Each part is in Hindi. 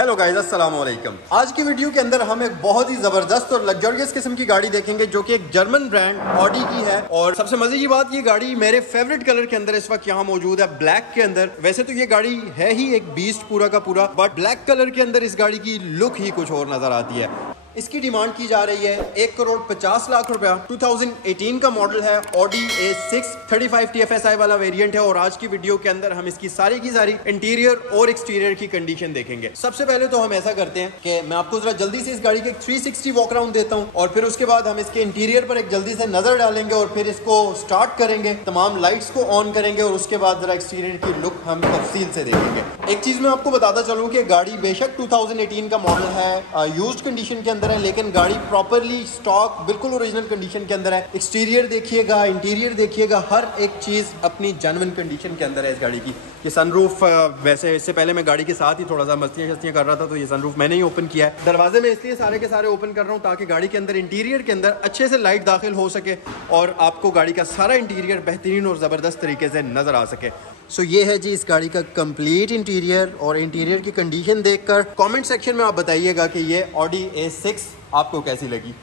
हेलो गाइस, अस्सलाम वालेकुम। आज की वीडियो के अंदर हम एक बहुत ही जबरदस्त और लग्जरियस किस्म की गाड़ी देखेंगे जो कि एक जर्मन ब्रांड ऑडी की है। और सबसे मजे की बात, ये गाड़ी मेरे फेवरेट कलर के अंदर इस वक्त यहाँ मौजूद है, ब्लैक के अंदर। वैसे तो ये गाड़ी है ही एक बीस्ट पूरा का पूरा, बट ब्लैक कलर के अंदर इस गाड़ी की लुक ही कुछ और नजर आती है। इसकी डिमांड की जा रही है 1,50,00,000 रुपया। 2018 का मॉडल है, ऑडी A6 35 TFSI वाला वेरिएंट है। और आज की वीडियो के अंदर हम इसकी सारी की सारी इंटीरियर और एक्सटीरियर की कंडीशन देखेंगे। सबसे पहले तो हम ऐसा करते हैं कि मैं आपको जरा जल्दी से इस गाड़ी के 360 वॉक अराउंड देता हूं, और फिर उसके बाद हम इसके इंटीरियर पर एक जल्दी से नजर डालेंगे और फिर इसको स्टार्ट करेंगे, तमाम लाइट्स को ऑन करेंगे और उसके बाद जरा एक्सटीरियर की लुक हम तफसील से देखेंगे। एक चीज मैं आपको बताता चलूं कि गाड़ी बेशक 2018 का मॉडल है, यूज्ड कंडीशन के अंदर है, लेकिन गाड़ी प्रॉपरली स्टॉक बिल्कुल ओरिजिनल कंडीशन के अंदर है। एक्सटीरियर देखिएगा, इंटीरियर देखिएगा, हर एक चीज अपनी जेन्युइन कंडीशन के अंदर है इस गाड़ी की। ये सनरूफ, वैसे इससे पहले मैं गाड़ी के साथ ही थोड़ा सा मस्तियां कर रहा था, तो ये सनरूफ मैंने ही ओपन किया है। दरवाजे में इसलिए सारे के सारे ओपन कर रहा हूँ ताकि गाड़ी के अंदर इंटीरियर के अंदर अच्छे से लाइट दाखिल हो सके और आपको गाड़ी का सारा इंटीरियर बेहतरीन और ज़बरदस्त तरीके से नजर आ सके। सो ये है जी इस गाड़ी का कंप्लीट इंटीरियर। और इंटीरियर की कंडीशन देखकर कमेंट सेक्शन में आप बताइएगा कि ये ऑडी A6 आपको कैसी लगी।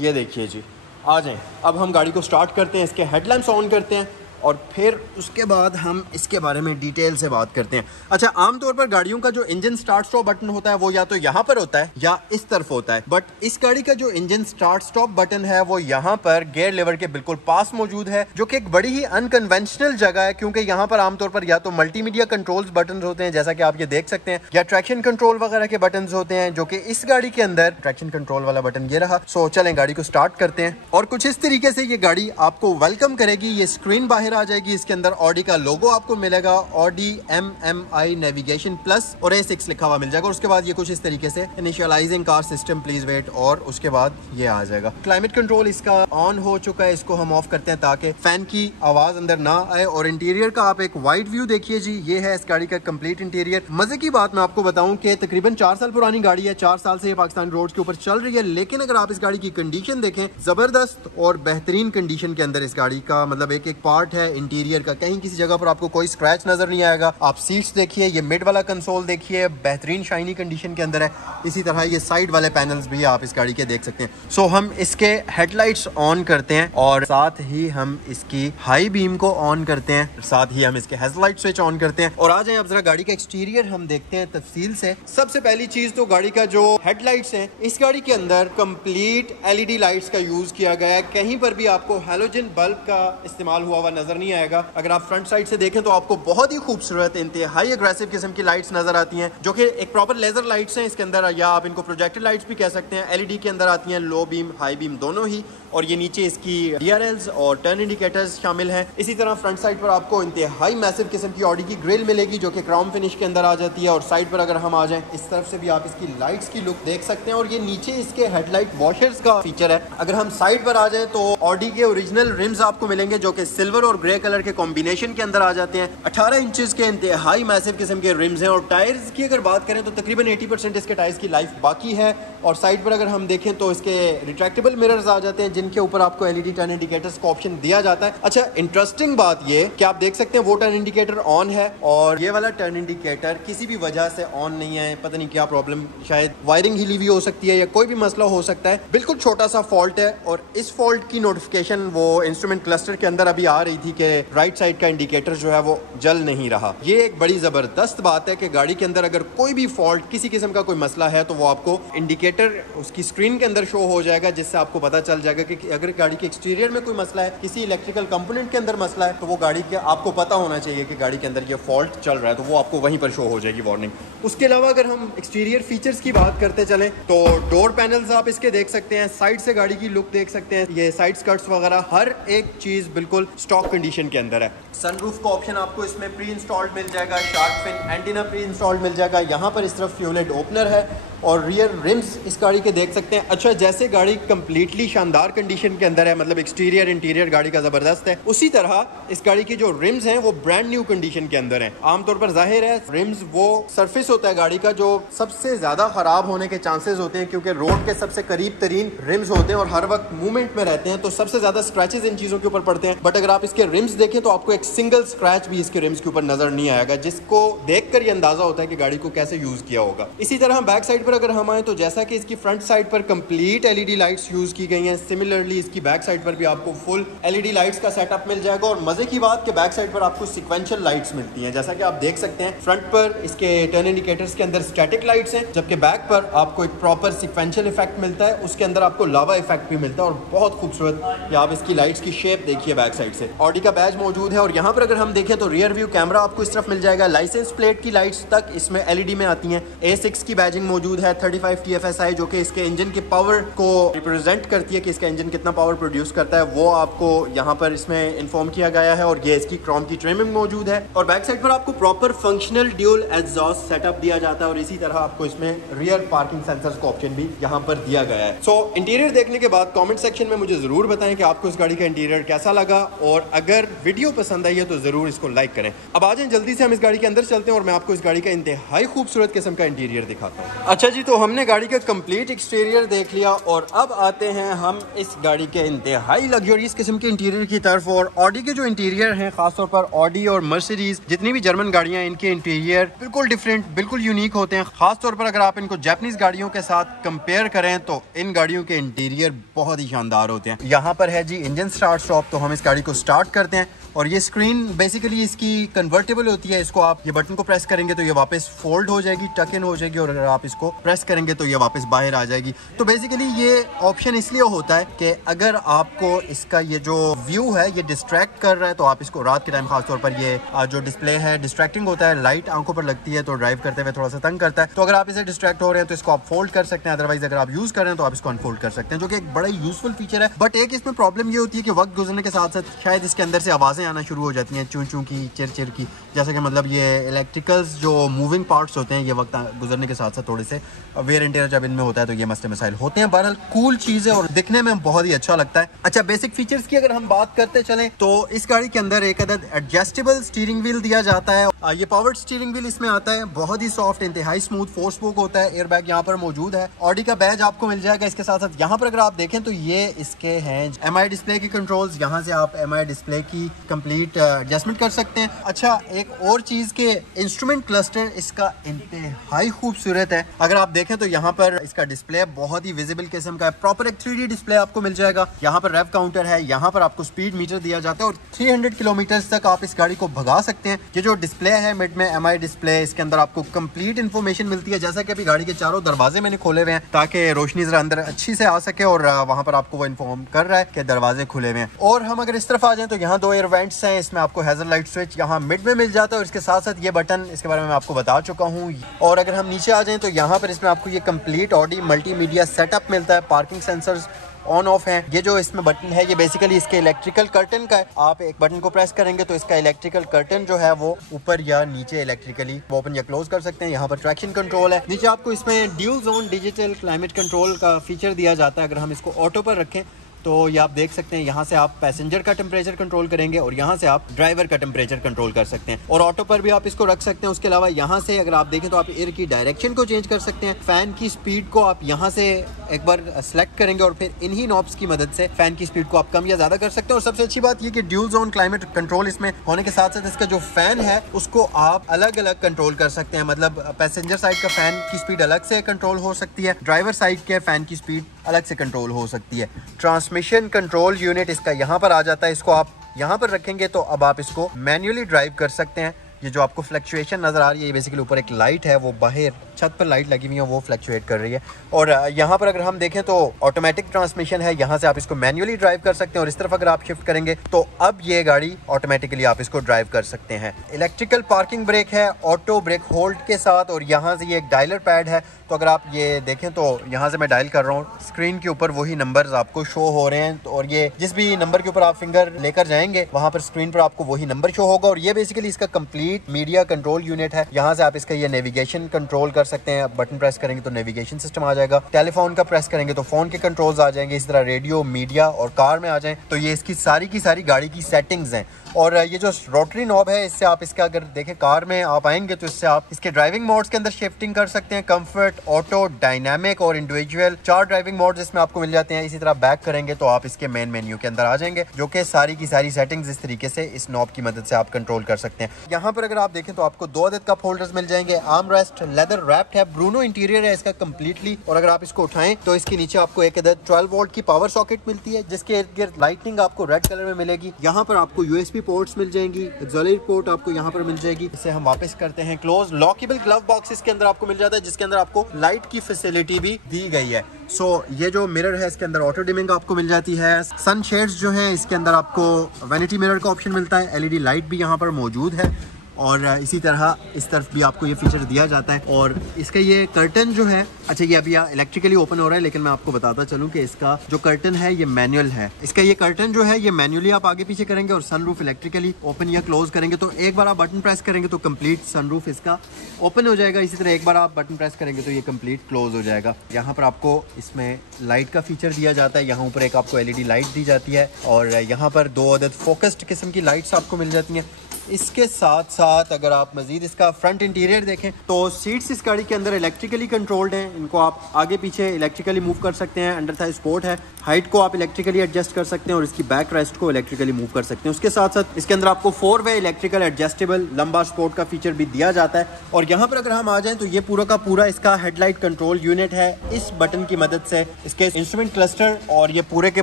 ये देखिए जी, आ जाएं। अब हम गाड़ी को स्टार्ट करते हैं, इसके हेडलैम्प्स ऑन करते हैं और फिर उसके बाद हम इसके बारे में डिटेल से बात करते हैं। अच्छा, आमतौर पर गाड़ियों का जो इंजन स्टार्ट स्टॉप बटन होता है वो या तो यहाँ पर होता है या इस तरफ होता है, बट इस गाड़ी का जो इंजन स्टार्ट स्टॉप बटन है वो यहाँ पर गियर लीवर के बिल्कुल पास मौजूद है, जो कि एक बड़ी ही अनकन्वेंशनल जगह है, क्योंकि यहाँ पर आमतौर पर या तो मल्टीमीडिया कंट्रोल्स बटन होते हैं जैसा कि आप ये देख सकते हैं, या ट्रैक्शन कंट्रोल वगैरह के बटन होते हैं, जो कि इस गाड़ी के अंदर ट्रैक्शन कंट्रोल वाला बटन ये रहा। सो चलें गाड़ी को स्टार्ट करते हैं और कुछ इस तरीके से ये गाड़ी आपको वेलकम करेगी। ये स्क्रीन बाहर आ जाएगी, इसके अंदर ऑडी का लोगो आपको मिलेगा, ऑडी MMI नेविगेशन प्लस और A6 लिखा हुआ मिल जाएगा। और उसके बाद ये कुछ इस तरीके से initialising car system please wait, और उसके बाद ये आ जाएगा। क्लाइमेट कंट्रोल इसका ऑन हो चुका है, इसको हम ऑफ करते हैं ताकि फैन की आवाज अंदर ना आए। और इंटीरियर का आप एक वाइड व्यू देखिए जी, ये है इस गाड़ी का कंप्लीट इंटीरियर। मजे की बात मैं आपको बताऊं कि तकरीबन 4 साल पुरानी गाड़ी है, 4 साल से ये पाकिस्तान रोड के ऊपर चल रही है, लेकिन अगर आप इस गाड़ी की कंडीशन देखें, जबरदस्त और बेहतरीन कंडीशन के अंदर इस गाड़ी का, मतलब एक एक पार्ट है इंटीरियर का, कहीं किसी जगह पर आपको कोई स्क्रैच नजर नहीं आएगा। आप सीट्स देखिए, ये मिड वाला कंसोल देखिए, बेहतरीन शाइनी कंडीशन के अंदर है। इसी तरह ये साइड वाले पैनल्स भी आप इस गाड़ी के देख सकते हैं। सो हम इसके हेडलाइट्स ऑन करते हैं और साथ ही हम इसकी हाई बीम को ऑन करते हैं, साथ ही हम इसके हेडलाइट स्विच ऑन करते हैं। और आ जाए अब जरा गाड़ी का एक्सटीरियर हम देखते हैं तफसील से। सबसे पहली चीज तो गाड़ी का जो हेडलाइट्स है, इस गाड़ी के अंदर कंप्लीट LED लाइट्स का यूज किया गया है। कहीं पर भी आपको हैलोजन बल्ब का इस्तेमाल हुआ हुआ नजर नहीं आएगा। अगर आप फ्रंट साइड से देखें तो आपको बहुत ही खूबसूरत इंतहाई अग्रेसिव किस्म की लाइट्स नजर आती हैं, जो कि एक प्रॉपर लेजर लाइट्स हैं इसके अंदर, या आप इनको प्रोजेक्टर लाइट्स भी कह सकते हैं। LED के अंदर आती हैं, लो बीम हाई बीम दोनों ही। और ये नीचे इसकी DRLs और टर्न इंडिकेटर्स शामिल हैं। इसी तरह फ्रंट साइड पर आपको इंतहाई मैसिव किस्म की ऑडी की ग्रिल मिलेगी, जो कि क्राउन फिनिश के अंदर आ जाती है। और साइड पर अगर हम आ जाएं, इस तरफ से भी आप इसकी लाइट्स की लुक देख सकते हैं। और ये नीचे इसके हेडलाइट वॉशर्स का फीचर है। अगर हम साइड पर आ जाएं तो ऑडी के ओरिजिनल रिम्स आपको मिलेंगे, जो कि सिल्वर और ग्रे कलर के कॉम्बिनेशन के अंदर आ जाते हैं। 18 इंचेस के इंतहाई मैसिव किस्म के रिम्स हैं। और टायर्स की अगर बात करें तो तकरीबन 80% इसके टायर्स की लाइफ बाकी है। और साइड पर अगर हम देखें तो इसके रिट्रैक्टेबल मिरर्स आ जाते हैं, जिनके ऊपर आपको LED टर्न इंडिकेटर्स का ऑप्शन दिया जाता है। अच्छा, इंटरेस्टिंग बात ये कि आप देख सकते हैं वो टर्न इंडिकेटर ऑन है और ये वाला टर्न इंडिकेटर किसी भी वजह से ऑन नहीं है। पता नहीं क्या प्रॉब्लम, शायद वायरिंग हिली हुई हो सकती है या कोई भी मसला हो सकता है। बिल्कुल छोटा सा फॉल्ट है और इस फॉल्ट की नोटिफिकेशन वो इंस्ट्रूमेंट क्लस्टर के अंदर अभी आ रही थी कि राइट साइड का इंडिकेटर जो है वो जल नहीं रहा। ये एक बड़ी जबरदस्त बात है कि गाड़ी के अंदर अगर कोई भी फॉल्ट, किसी किस्म का कोई मसला है, तो वो आपको इंडिकेटर उसकी स्क्रीन के अंदर शो हो जाएगा, जिससे आपको पता चल जाएगा कि अगर गाड़ी के एक्सटीरियर में कोई मसला है, किसी इलेक्ट्रिकल कंपोनेंट के अंदर मसला है, तो वो गाड़ी के आपको पता होना चाहिए कि गाड़ी के अंदर ये फॉल्ट चल रहा है, तो वो आपको वहीं पर शो हो जाएगी वार्निंग। उसके अलावा अगर हम एक्सटीरियर फीचर्स की बात करते चलें तो डोर पैनल्स आप इसके देख सकते हैं, साइड से गाड़ी की लुक देख सकते हैं, ये साइड स्कर्ट्स वगैरह हर एक चीज बिल्कुल स्टॉक कंडीशन के अंदर है। सनरूफ का ऑप्शन आपको इसमें प्री इंस्टॉल्ड मिल जाएगा, shark fin antenna pre installed मिल जाएगा। यहाँ पर इस तरफ फ्यूलेट ओपनर है और रियर रिम्स इस गाड़ी के देख सकते हैं। अच्छा, जैसे गाड़ी कंप्लीटली शानदार कंडीशन के अंदर है, मतलब एक्सटीरियर इंटीरियर गाड़ी का जबरदस्त है। उसी तरह इस गाड़ी की जो रिम्स हैं वो ब्रांड न्यू कंडीशन के अंदर हैं। आमतौर पर जाहिर है रिम्स वो सरफेस होता है गाड़ी का जो सबसे ज्यादा खराब होने के चांसेस होते हैं, क्योंकि रोड के सबसे करीब तरीन रिम्स होते हैं और हर वक्त मूवमेंट में रहते हैं, तो सबसे ज्यादा स्क्रैचेस इन चीजों के ऊपर पड़ते हैं। बट अगर आप इसके रिम्स देखें तो आपको एक सिंगल स्क्रैच भी इसके रिम्स के ऊपर नजर नहीं आएगा, जिसको देखकर ये अंदाजा होता है कि गाड़ी को कैसे यूज किया होगा। इसी तरह बैक साइड पर अगर हम आए तो जैसा कि इसकी फ्रंट साइड पर कंप्लीट एलईडी लाइट्स यूज की गई हैं, सिमिलरली इसकी बैक साइड पर भी आपको फुल एलईडी लाइट्स का सेटअप मिल जाएगा। और मजे की बात कि बैक साइड पर आपको सिक्वेंशियल लाइट्स मिलती हैं, जैसा कि आप देख सकते हैं फ्रंट पर इसके टर्न इंडिकेटर्स के अंदर स्टैटिक लाइट्स हैं, जबकि बैक पर आपको एक प्रॉपर सिक्वेंशियल इफेक्ट मिलता है, उसके अंदर आपको लावा इफेक्ट भी मिलता है और बहुत खूबसूरत। या आप इसकी लाइट्स की शेप देखिए बैक साइड से। ऑडी का बैज मौजूद है और यहाँ पर अगर हम देखें तो रियर व्यू कैमरा आपको इस तरफ मिल जाएगा। लाइसेंस प्लेट की लाइट्स तक इसमें एलईडी में आती हैं। A6 की बैजिंग मौजूद है, 35 TFSI जो कि इसके इंजन के पावर को रिप्रेजेंट करती है कि इसका इंजन कितना पावर प्रोड्यूस करता है, वो आपको यहाँ पर इसमें इन्फॉर्म किया गया है। और ये इसकी क्रोम की ट्रिमिंग मौजूद है और बैक साइड पर आपको proper functional dual exhaust setup दिया जाता है और इसी तरह आपको इसमें रियर पार्किंग सेंसर्स का ऑप्शन भी यहाँ पर दिया गया है। सो इंटीरियर देखने के बाद कमेंट सेक्शन में मुझे जरूर बताएं कि आपको इस गाड़ी का इंटीरियर कैसा लगा और अगर वीडियो पसंद आई है तो जरूर इसको लाइक करें। अब आ जाएं जल्दी से हम इस गाड़ी के अंदर चलते हैं और मैं आपको इस गाड़ी का इंतहाई खूबसूरत किस्म का इंटीरियर दिखाता हूँ। अच्छा जी, तो हमने गाड़ी का कंप्लीट एक्सटीरियर देख लिया और अब आते हैं हम इस गाड़ी के इंतहाई लग्जरियस किस्म के इंटीरियर की तरफ। और ऑडी के जो इंटीरियर हैं, खासतौर पर ऑडी और मर्सिडीज जितनी भी जर्मन गाड़ियां हैं, इनके इंटीरियर बिल्कुल डिफरेंट, बिल्कुल यूनिक होते हैं। खासतौर पर अगर आप इनको जापानीज गाड़ियों के साथ कंपेयर करें तो इन गाड़ियों के इंटीरियर बहुत ही शानदार होते हैं। यहाँ पर है जी इंजन स्टार्ट स्टॉप, तो हम इस गाड़ी को स्टार्ट करते हैं और ये स्क्रीन बेसिकली इसकी कन्वर्टेबल होती है। इसको आप ये बटन को प्रेस करेंगे तो ये वापस फोल्ड हो जाएगी, टक इन हो जाएगी और अगर आप इसको प्रेस करेंगे तो ये वापस बाहर आ जाएगी। तो बेसिकली ये ऑप्शन इसलिए होता है कि अगर आपको इसका ये जो व्यू है ये डिस्ट्रैक्ट कर रहा है तो आप इसको रात के टाइम, खासतौर पर ये जो डिस्प्ले है डिस्ट्रैक्टिंग होता है, लाइट आंखों पर लगती है तो ड्राइव करते हुए थोड़ा सा तंग करता है। तो अगर आप इसे डिस्ट्रैक्ट हो रहे हैं तो इसको आप फोल्ड कर सकते हैं, अदरवाइज अगर आप यूज कर रहे हैं तो आप इसको अनफोल्ड कर सकते हैं, जो कि एक बड़ा यूजफुल फीचर है। बट एक इसमें प्रॉब्लम ये होती है कि वक्त गुजरने के साथ साथ शायद इसके अंदर से आवाजें आना शुरू हो जाती हैं, चूं चूं की, चिर चिर की, जैसे कि मतलब ये इलेक्ट्रिकल्स जो मूविंग पार्ट्स होते हैं ये वक्त गुजरने के साथ साथ थोड़े से वेयर एंड टेयर जब इनमें होता है तो ये मसले मसाइल होते हैं। बहरहाल कूल चीज है और दिखने में बहुत ही अच्छा लगता है। अच्छा, बेसिक फीचर्स की अगर हम बात करते चलें तो इस गाड़ी के अंदर एक अदद एडजस्टेबल स्टीयरिंग व्हील दिया जाता है। ये पावर्ड स्टीयरिंग व्हील इसमें आता है, बहुत ही सॉफ्ट, इंतहाई स्मूथ, 4 स्पोक होता है। एयर बैग यहाँ पर मौजूद है। ऑडी का बैज आपको मिल जाएगा। इसके साथ साथ यहाँ पर अगर आप देखें तो ये इसके हैं MI डिस्प्ले के कंट्रोल्स, यहाँ से आप MI डिस्प्ले की कंप्लीट एडजस्टमेंट कर सकते हैं। अच्छा, एक और चीज के इंस्ट्रूमेंट क्लस्टर इसका इंतहाई खूबसूरत है। अगर आप देखें तो यहाँ पर इसका डिस्प्ले बहुत ही विजिबल किस्म का है, प्रॉपर एक 3D डिस्प्ले आपको मिल जाएगा। यहाँ पर रेव काउंटर है, यहाँ पर आपको स्पीड मीटर दिया जाता है और 300 किलोमीटर तक आप इस गाड़ी को भगा सकते हैं। ये जो डिस्प्ले है मिड में MI डिस्प्ले, इसके अंदर आपको कंप्लीट इन्फॉर्मेशन मिलती है। जैसा कि अभी गाड़ी के चारों दरवाजे मैंने खोले हुए हैं ताकि रोशनी जरा अंदर अच्छी से आ सके और वहां पर आपको वो इन्फॉर्म कर रहा है कि दरवाजे खुले हुए हैं। और हम अगर इस तरफ आ जाएं तो यहाँ 2 एयर वेंट्स हैं, इसमें आपको हैजल लाइट स्विच यहाँ मिड में मिल जाता है और इसके साथ साथ ये बटन, इसके बारे में मैं आपको बता चुका हूँ। और अगर हम नीचे आ जाएं तो यहाँ पर इसमें आपको ये कंप्लीट ऑडी मल्टीमीडिया सेटअप मिलता है। पार्किंग सेंसर्स ऑन ऑफ है। ये जो इसमें बटन है ये बेसिकली इसके इलेक्ट्रिकल कर्टन का है। आप एक बटन को प्रेस करेंगे तो इसका इलेक्ट्रिकल कर्टन जो है वो ऊपर या नीचे इलेक्ट्रिकली ओपन या क्लोज कर सकते हैं। यहाँ पर ट्रैक्शन कंट्रोल है। नीचे आपको इसमें dual zone digital climate control का फीचर दिया जाता है। अगर हम इसको ऑटो पर रखें तो ये आप देख सकते हैं, यहाँ से आप पैसेंजर का टेम्परेचर कंट्रोल करेंगे और यहाँ से आप ड्राइवर का टेम्परेचर कंट्रोल कर सकते हैं और ऑटो पर भी आप इसको रख सकते हैं। उसके अलावा यहाँ से अगर आप देखें तो आप एयर की डायरेक्शन को चेंज कर सकते हैं। फैन की स्पीड को आप यहाँ से एक बार सेलेक्ट करेंगे और फिर इन्हीं नॉब्स की मदद से फैन की स्पीड को आप कम या ज्यादा कर सकते हैं। और सबसे अच्छी बात ये कि ड्यूल जोन क्लाइमेट कंट्रोल इसमें होने के साथ साथ इसका जो फैन है उसको आप अलग अलग कंट्रोल कर सकते हैं। मतलब पैसेंजर साइड का फैन की स्पीड अलग से कंट्रोल हो सकती है, ड्राइवर साइड के फैन की स्पीड अलग से कंट्रोल हो सकती है। ट्रांसमिशन कंट्रोल यूनिट इसका यहाँ पर आ जाता है। इसको आप यहाँ पर रखेंगे तो अब आप इसको मैन्युअली ड्राइव कर सकते हैं। ये जो आपको फ्लक्चुएशन नजर आ रही है ये बेसिकली ऊपर एक लाइट है, वो बाहर छत पर लाइट लगी हुई है, वो फ्लक्चुएट कर रही है। और यहाँ पर अगर हम देखें तो ऑटोमेटिक ट्रांसमिशन है, यहाँ से आप इसको मैन्युअली ड्राइव कर सकते हैं और इस तरफ अगर आप शिफ्ट करेंगे तो अब ये गाड़ी ऑटोमेटिकली आप इसको ड्राइव कर सकते हैं। इलेक्ट्रिकल पार्किंग ब्रेक है ऑटो ब्रेक होल्ड के साथ और यहाँ से ये एक डायलर पैड है। तो अगर आप ये देखें तो यहाँ से मैं डायल कर रहा हूँ, स्क्रीन के ऊपर वही नंबर्स आपको शो हो रहे हैं। तो और ये जिस भी नंबर के ऊपर आप फिंगर लेकर जाएंगे वहाँ पर स्क्रीन पर आपको वही नंबर शो होगा और ये बेसिकली इसका complete complete media control unit है। यहाँ से आप इसका ये नेविगेशन कंट्रोल कर सकते हैं। बटन प्रेस करेंगे तो नेविगेशन सिस्टम आ जाएगा, टेलीफोन का प्रेस करेंगे तो फोन के कंट्रोल्स आ जाएंगे, इसी तरह रेडियो, मीडिया और कार में आ जाएं तो ये इसकी सारी की सारी गाड़ी की सेटिंग्स हैं। और ये जो रोटरी नॉब है, इससे आप इसका अगर देखें कार में आप आएंगे तो इससे आप इसके ड्राइविंग मोड्स के अंदर शिफ्टिंग कर सकते हैं, कंफर्ट, ऑटो, डायनामिक और इंडिविजुअल। 4 ड्राइविंग मोड्स इसमें आपको मिल जाते हैं। इसी तरह बैक करेंगे तो आप इसके मेन मेन्यू के अंदर आ जाएंगे, जो कि सारी की सारी सेटिंग्स इस तरीके से इस नॉब की मदद से आप कंट्रोल कर सकते हैं। यहाँ पर अगर आप देखें तो आपको 2 अदद कप होल्डर्स मिल जाएंगे, आर्म रेस्ट लेदर रैप्ड है, ब्रूनो इंटीरियर है इसका कंप्लीटली। और अगर आप इसको उठाएं तो इसके नीचे आपको एक अदद 12 वोल्ट की पावर सॉकेट मिलती है, जिसके इर्द गिर्द लाइटनिंग आपको रेड कलर में मिलेगी। यहाँ पर आपको यूएसबी पोर्ट्स मिल जाएंगी, ऑक्सिलरी पोर्ट आपको यहाँ पर मिल जाएगी। इसे हम वापस करते हैं क्लोज। लॉकेबल ग्लव बॉक्स इसके अंदर आपको मिल जाता है, जिसके अंदर आपको लाइट की फैसिलिटी भी दी गई है। सो ये जो मिरर है इसके अंदर ऑटो डिमिंग आपको मिल जाती है। सन शेड्स जो है इसके अंदर आपको वैनिटी मिरर का ऑप्शन मिलता है, एलईडी लाइट भी यहाँ पर मौजूद है। और इसी तरह इस तरफ भी आपको ये फीचर दिया जाता है। और इसका ये कर्टन जो है, अच्छा ये अभी इलेक्ट्रिकली ओपन हो रहा है, लेकिन मैं आपको बताता चलूं कि इसका जो कर्टन है ये मैनुअल है। इसका ये कर्टन जो है ये मैनुअली आप आगे पीछे करेंगे और सनरूफ इलेक्ट्रिकली ओपन या क्लोज करेंगे तो एक बार आप बटन प्रेस करेंगे तो कंप्लीट सनरूफ इसका ओपन हो जाएगा। इसी तरह एक बार आप बटन प्रेस करेंगे तो ये कंप्लीट क्लोज हो जाएगा। यहाँ पर आपको इसमें लाइट का फीचर दिया जाता है, यहाँ ऊपर एक आपको एलईडी लाइट दी जाती है और यहाँ पर 2 अदद फोकस्ड किस्म की लाइट्स आपको मिल जाती हैं। इसके साथ साथ अगर आप मजीद इसका फ्रंट इंटीरियर देखें तो सीट्स इस गाड़ी के अंदर इलेक्ट्रिकली कंट्रोल्ड हैं। इनको आप आगे पीछे इलेक्ट्रिकली मूव कर सकते हैं। अंडर थाई स्पोर्ट है, हाइट को आप इलेक्ट्रिकली एडजस्ट कर सकते हैं और इसकी बैक रेस्ट को इलेक्ट्रिकली मूव कर सकते हैं। उसके साथ साथ इसके अंदर आपको 4 वे इलेक्ट्रिकल एडजस्टेबल लंबा स्पोर्ट का फीचर भी दिया जाता है। और यहाँ पर अगर हम आ जाएं तो ये पूरा का पूरा इसका हेडलाइट कंट्रोल यूनिट है। इस बटन की मदद से इसके इंस्ट्रूमेंट क्लस्टर और ये पूरे के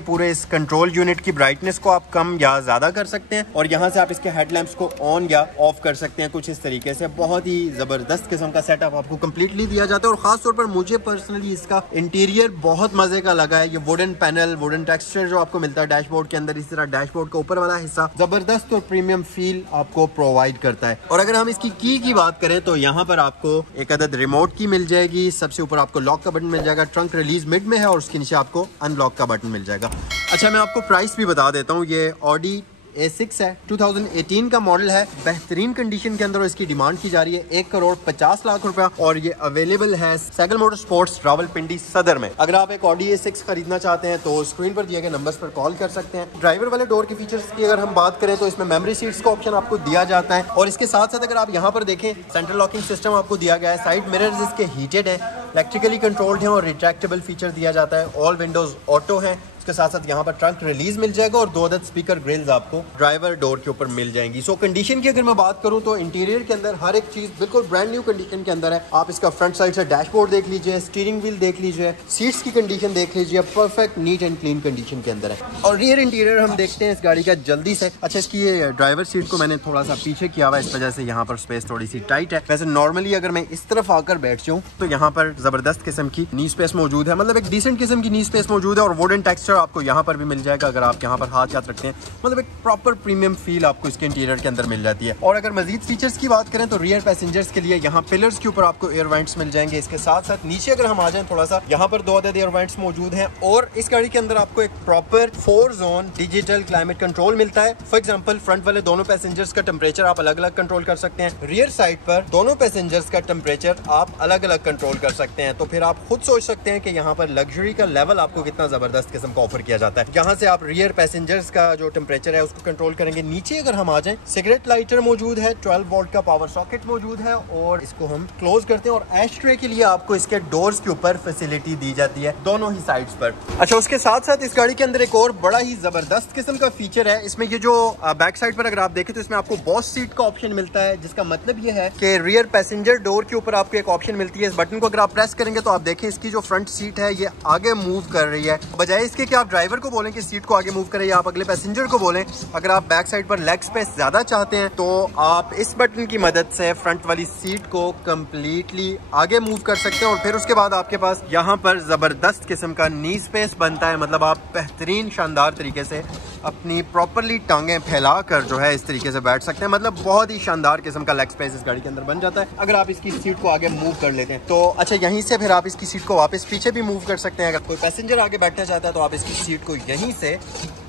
पूरे इस कंट्रोल यूनिट की ब्राइटनेस को आप कम या ज्यादा कर सकते हैं और यहाँ से आप इसके हेडलैम्प्स को ऑन या ऑफ कर सकते हैं। कुछ इस तरीके से बहुत ही जबरदस्त किस्म का सेटअप आपको कंप्लीटली दिया जाता है। और खास तौर पर मुझे पर्सनली इसका इंटीरियर बहुत मजे का लगा है। ये वुडन पैनल, वुडन टेक्सचर जो आपको मिलता है डैशबोर्ड के अंदर, इस तरह डैशबोर्ड का ऊपर वाला हिस्सा जबरदस्त और प्रीमियम फील आपको प्रोवाइड करता है। और अगर हम इसकी की बात करें तो यहाँ पर आपको एक अदद रिमोट की मिल जाएगी। सबसे ऊपर आपको लॉक का बटन मिल जाएगा, ट्रंक रिलीज मिड में है और उसके नीचे आपको अनलॉक का बटन मिल जाएगा। अच्छा मैं आपको प्राइस भी बता देता हूँ। ये ऑडी A6 है, 2018 का मॉडल है, बेहतरीन कंडीशन के अंदर इसकी डिमांड की जा रही है 1,50,00,000 रुपया और ये अवेलेबल है सैगल मोटर स्पोर्ट्स रावलपिंडी सदर में। अगर आप एक ऑडी A6 खरीदना चाहते हैं तो स्क्रीन पर दिए गए नंबर्स पर कॉल कर सकते हैं। ड्राइवर वाले डोर के फीचर्स की अगर हम बात करें तो इसमें मेमोरी सीट्स का ऑप्शन आपको दिया जाता है और इसके साथ साथ अगर आप यहाँ पर देखें सेंट्रल लॉकिंग सिस्टम आपको दिया गया है। साइड मिरर्स इसके हीटेड है, इलेक्ट्रिकली कंट्रोल्ड है और रिट्रैक्टेबल फीचर दिया जाता है। ऑल विंडोज ऑटो है। इसके साथ साथ यहाँ पर ट्रंक रिलीज मिल जाएगा और 2 अदद स्पीकर ग्रिल्स आपको ड्राइवर डोर के ऊपर मिल जाएंगी। सो कंडीशन की अगर मैं बात करूँ तो इंटीरियर के अंदर हर एक चीज बिल्कुल ब्रांड न्यू कंडीशन के अंदर है। आप इसका फ्रंट साइड से डैशबोर्ड देख लीजिए, स्टीयरिंग व्हील देख लीजिए, सीट्स की कंडीशन देख लीजिए, perfect neat and clean condition के अंदर है। और रियर इंटीरियर हम देखते हैं इस गाड़ी का जल्दी से। अच्छा इसकी ये ड्राइवर सीट को मैंने थोड़ा सा पीछे किया हुआ है, इस वजह से यहाँ पर स्पेस थोड़ी सी टाइट है। वैसे नॉर्मली अगर मैं इस तरफ आकर बैठ जाऊँ तो यहाँ पर जबरदस्त किस्म की नी स्पेस मौजूद है, मतलब एक डिसेंट किस्म की नी स्पेस मौजूद है और वुडन टेक्सचर आपको यहाँ पर भी मिल जाएगा। अगर आप यहाँ पर हाथ रखते हैं मतलब एक प्रॉपर प्रीमियम फील आपको इसके इंटीरियर के अंदर मिल जाती है। और अगर मजीद फीचर्स की बात करें तो रियर पैसेंजर्स के लिए यहाँ पिलर्स के ऊपर आपको एयर वेंट्स मिल जाएंगे। इसके साथ साथ नीचे अगर हम आ जाएं थोड़ा सा, यहाँ पर 2 अदद एयर वेंट्स मौजूद हैं और इस गाड़ी के अंदर आपको एक proper 4 zone digital climate control मिलता है। फॉर एग्जांपल फ्रंट वाले दोनों पैसेंजर्स का टेम्परेचर आप अलग अलग कंट्रोल कर सकते हैं, रियर साइड पर दोनों पैसेंजर्स का टेम्परेचर आप अलग अलग कंट्रोल कर सकते हैं। तो फिर आप खुद सोच सकते हैं कि यहाँ पर लग्जरी का लेवल आपको कितना जबरदस्त किस्म का ऑफर किया जाता है। यहाँ से आप रियर पैसेंजर्स का जो टेम्परेचर है उसको कंट्रोल करेंगे। नीचे अगर हम आ जाएं, सिगरेट लाइटर मौजूद है, 12 वोल्ट का पावर सॉकेट मौजूद है और इसको हम क्लोज करते हैं और एश ट्रे के लिए आपको इसके डोर्स के ऊपर फैसिलिटी दी जाती है दोनों ही साइड्स पर। अच्छा उसके साथ साथ इस गाड़ी के अंदर एक और बड़ा ही जबरदस्त किस्म का फीचर है। इसमें ये जो बैक साइड पर अगर आप देखें तो इसमें आपको बॉस सीट का ऑप्शन मिलता है, जिसका मतलब ये है कि रियर पैसेंजर डोर के ऊपर आपको एक ऑप्शन मिलती है। इस बटन को अगर आप प्रेस करेंगे तो आप देखें इसकी जो फ्रंट सीट है ये आगे मूव कर रही है। बजाय इसके कि आप ड्राइवर को बोलें कि सीट को आगे मूव करें या आप अगले पैसेंजर को बोलें, अगर आप बैक साइड पर लेग स्पेस ज्यादा चाहते हैं तो आप इस बटन की मदद से फ्रंट वाली सीट को कंप्लीटली आगे मूव कर सकते हैं और फिर उसके बाद आपके पास यहाँ पर जबरदस्त किस्म का नी स्पेस बनता है। मतलब आप बेहतरीन शानदार तरीके से अपनी प्रॉपरली टांगें फैला कर जो है इस तरीके से बैठ सकते हैं। मतलब बहुत ही शानदार किस्म का लेग स्पेस इस गाड़ी के अंदर बन जाता है अगर आप इसकी सीट को आगे मूव कर लेते हैं तो। अच्छा यहीं से फिर आप इसकी सीट को वापस पीछे भी मूव कर सकते हैं। अगर कोई पैसेंजर आगे बैठना चाहता है तो आप इसकी सीट को यहीं से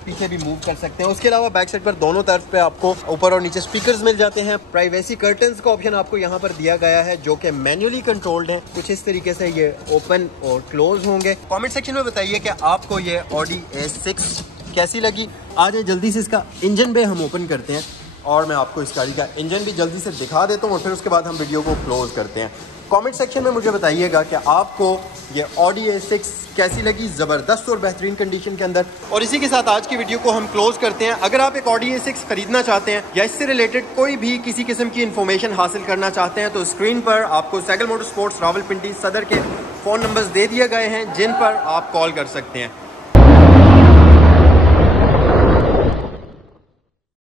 पीछे भी मूव कर सकते हैं। उसके अलावा बैक साइड पर दोनों तरफ पे आपको ऊपर और नीचे स्पीकर्स मिल जाते हैं। प्राइवेसी कर्टन्स का ऑप्शन आपको यहाँ पर दिया गया है जो कि मैन्युअली कंट्रोल्ड है। कुछ इस तरीके से ये ओपन और क्लोज होंगे। कमेंट सेक्शन में बताइए कि आपको ये Audi A6 कैसी लगी। आज जल्दी से इसका इंजन पे हम ओपन करते हैं और मैं आपको इस गाड़ी का इंजन भी जल्दी से दिखा देता हूँ और फिर उसके बाद हम वीडियो को क्लोज करते हैं। कमेंट सेक्शन में मुझे बताइएगा कि आपको ये Audi A6 कैसी लगी, ज़बरदस्त और बेहतरीन कंडीशन के अंदर। और इसी के साथ आज की वीडियो को हम क्लोज करते हैं। अगर आप एक Audi A6 खरीदना चाहते हैं या इससे रिलेटेड कोई भी किसी किस्म की इन्फॉर्मेशन हासिल करना चाहते हैं तो स्क्रीन पर आपको साइकिल मोटरस्पोर्ट्स रावलपिंडी सदर के फ़ोन नंबर्स दे दिए गए हैं जिन पर आप कॉल कर सकते हैं।